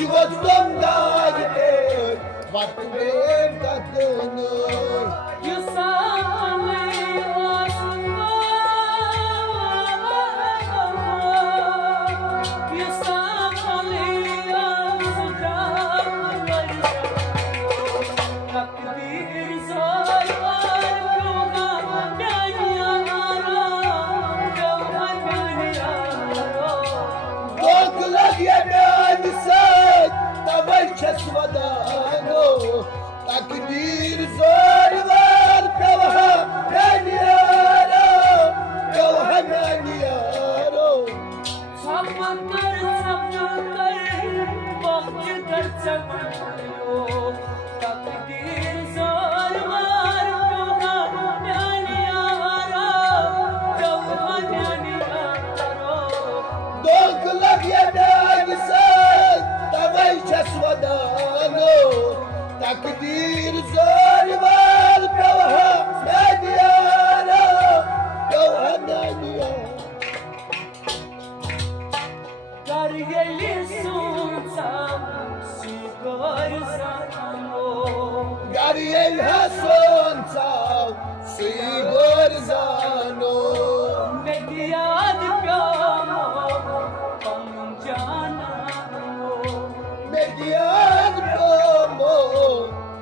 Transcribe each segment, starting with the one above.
was done that but the got You saw me takdir zor var kavha yaniyaro kavha yaniyaro sabkar bahçe kar chamayo takdir zor var kavha yaniyaro kavha yaniyaro dog lag yadag se tavai chaswadano takdir zor var kavha yaniyaro kavha yaniyaro Gariyeli sunsam sigor zano Gariyel hasunsav sigor zano Mediyad pyamo panjana Mediyad pyamo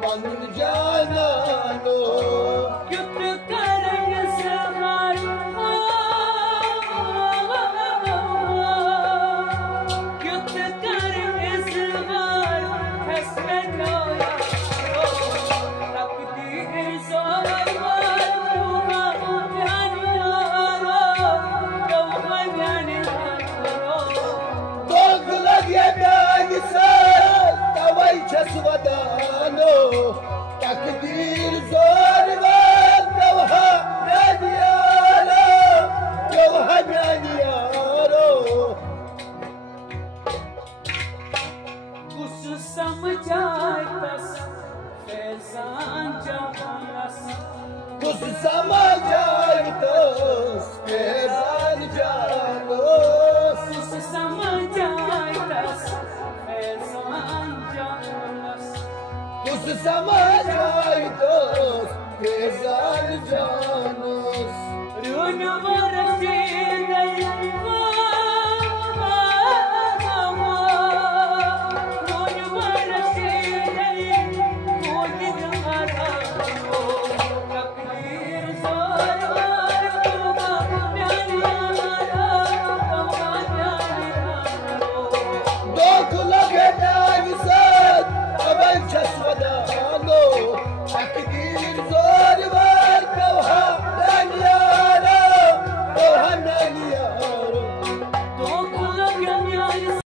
panjana Yut karenge sehar Yut karenge sehar Hasme noya Takdir zor var Kavha yaniyaro Kavha yaniyaro Dog lag yadag se tavai chaswadano takdir zor var kavha yaniyaro kavha yaniyaro Kus samjhaitas fezan javanas Kus samajaitos fezan janos Kus samjhaitas fezan javanas Kus samajaitos fezan janos Runvar